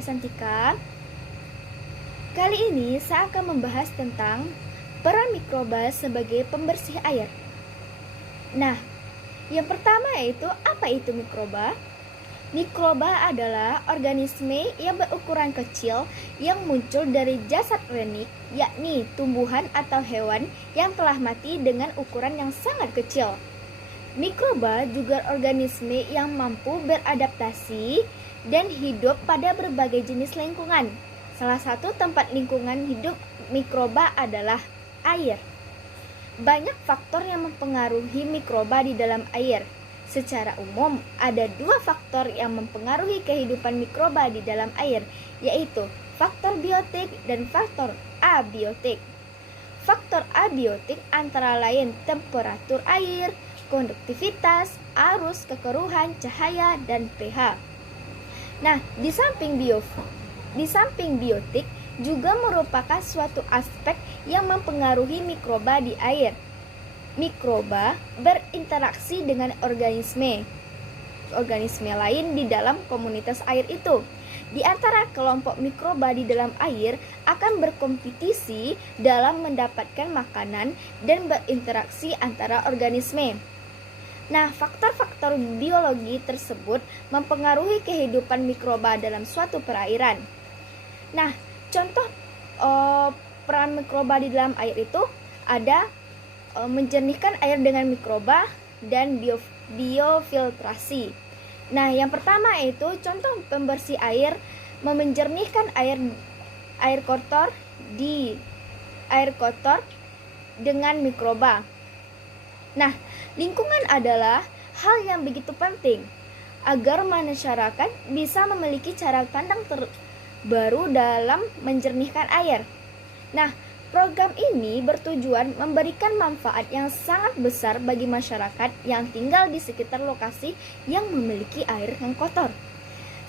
saya Santika. Kali ini saya akan membahas tentang peran mikroba sebagai pembersih air. Nah, yang pertama yaitu apa itu mikroba? Mikroba adalah organisme yang berukuran kecil yang muncul dari jasad renik, yakni tumbuhan atau hewan yang telah mati dengan ukuran yang sangat kecil. Mikroba juga organisme yang mampu beradaptasi dan hidup pada berbagai jenis lingkungan. Salah satu tempat lingkungan hidup mikroba adalah air. Banyak faktor yang mempengaruhi mikroba di dalam air. Secara umum, ada dua faktor yang mempengaruhi kehidupan mikroba di dalam air, yaitu faktor biotik dan faktor abiotik. Faktor abiotik antara lain temperatur air, konduktivitas, arus, kekeruhan, cahaya, dan pH. Nah, di samping biotik juga merupakan suatu aspek yang mempengaruhi mikroba di air. Mikroba berinteraksi dengan organisme lain di dalam komunitas air itu. Di antara kelompok mikroba di dalam air akan berkompetisi dalam mendapatkan makanan dan berinteraksi antara organisme. Nah, faktor-faktor biologi tersebut mempengaruhi kehidupan mikroba dalam suatu perairan. Nah, contoh peran mikroba di dalam air itu ada menjernihkan air dengan mikroba dan biofiltrasi. Nah, yang pertama itu contoh pembersih air, menjernihkan air kotor dengan mikroba. Nah, lingkungan adalah hal yang begitu penting agar masyarakat bisa memiliki cara pandang terbaru dalam menjernihkan air. Nah, program ini bertujuan memberikan manfaat yang sangat besar bagi masyarakat yang tinggal di sekitar lokasi yang memiliki air yang kotor.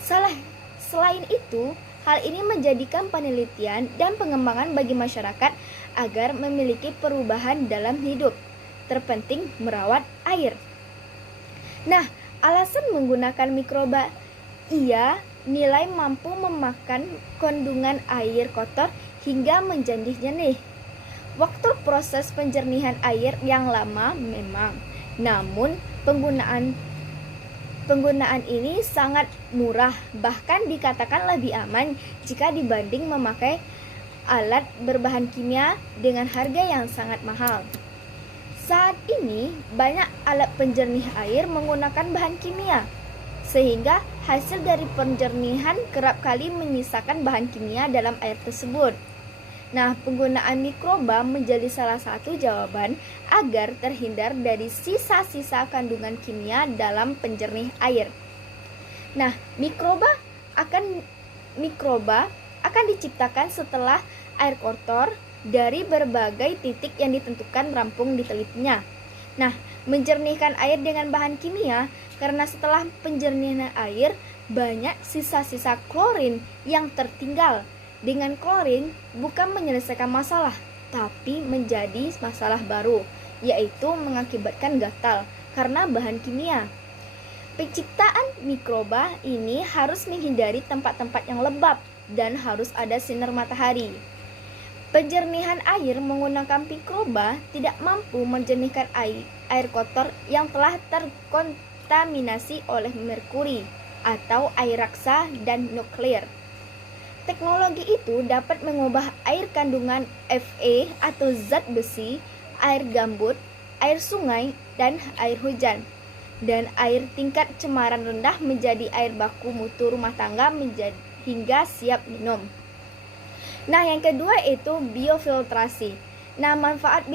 Selain itu, hal ini menjadikan penelitian dan pengembangan bagi masyarakat agar memiliki perubahan dalam hidup. Terpenting merawat air. Nah, alasan menggunakan mikroba, ia nilai mampu memakan kandungan air kotor hingga menjadi jernih. Waktu proses penjernihan air yang lama memang, namun penggunaan ini sangat murah, bahkan dikatakan lebih aman jika dibanding memakai alat berbahan kimia dengan harga yang sangat mahal. Saat ini, banyak alat penjernih air menggunakan bahan kimia, sehingga hasil dari penjernihan kerap kali menyisakan bahan kimia dalam air tersebut. Nah, penggunaan mikroba menjadi salah satu jawaban agar terhindar dari sisa-sisa kandungan kimia dalam penjernih air. Nah, mikroba akan diciptakan setelah air kotor dari berbagai titik yang ditentukan rampung ditelitinya. Nah, menjernihkan air dengan bahan kimia karena setelah penjernihan air banyak sisa-sisa klorin yang tertinggal. Dengan klorin bukan menyelesaikan masalah, tapi menjadi masalah baru, yaitu mengakibatkan gatal karena bahan kimia. Penciptaan mikroba ini harus menghindari tempat-tempat yang lembab dan harus ada sinar matahari. Penjernihan air menggunakan mikroba tidak mampu menjernihkan air kotor yang telah terkontaminasi oleh merkuri atau air raksa dan nuklir. Teknologi itu dapat mengubah air kandungan Fe atau zat besi, air gambut, air sungai, dan air hujan, dan air tingkat cemaran rendah menjadi air baku mutu rumah tangga hingga siap minum. Nah, yang kedua itu biofiltrasi. Nah, manfaat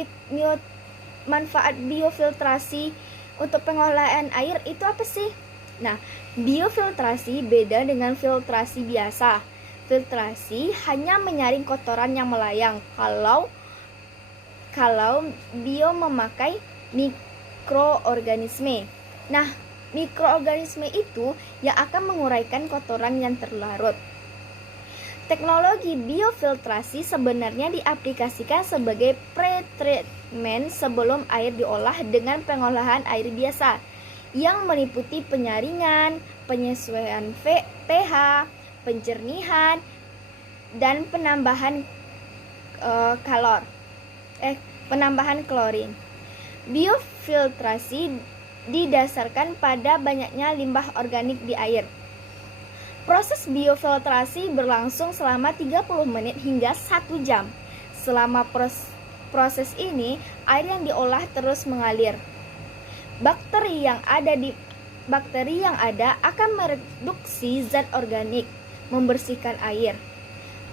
biofiltrasi untuk pengolahan air itu apa sih? Nah, biofiltrasi beda dengan filtrasi biasa. Filtrasi hanya menyaring kotoran yang melayang. Kalau bio memakai mikroorganisme. Nah, mikroorganisme itu yang akan menguraikan kotoran yang terlarut. Teknologi biofiltrasi sebenarnya diaplikasikan sebagai pretreatment sebelum air diolah dengan pengolahan air biasa yang meliputi penyaringan, penyesuaian pH, penjernihan, dan penambahan klorin. Biofiltrasi didasarkan pada banyaknya limbah organik di air. Proses biofiltrasi berlangsung selama 30 menit hingga 1 jam. Selama proses ini, air yang diolah terus mengalir. Bakteri yang ada akan mereduksi zat organik, membersihkan air.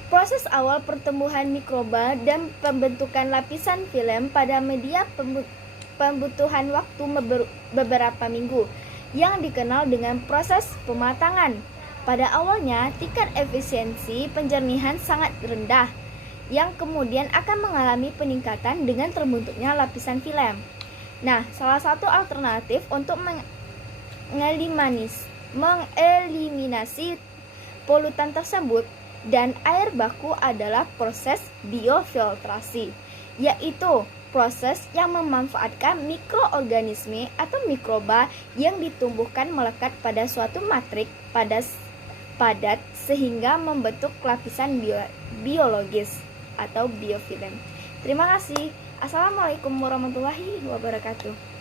Proses awal pertumbuhan mikroba dan pembentukan lapisan film pada media pembutuhan waktu beberapa minggu, yang dikenal dengan proses pematangan. Pada awalnya, tingkat efisiensi penjernihan sangat rendah, yang kemudian akan mengalami peningkatan dengan terbentuknya lapisan film. Nah, salah satu alternatif untuk mengeliminasi polutan tersebut dan air baku adalah proses biofiltrasi, yaitu proses yang memanfaatkan mikroorganisme atau mikroba yang ditumbuhkan melekat pada suatu matrik padat sehingga membentuk lapisan biologis atau biofilm. Terima kasih. Assalamualaikum warahmatullahi wabarakatuh.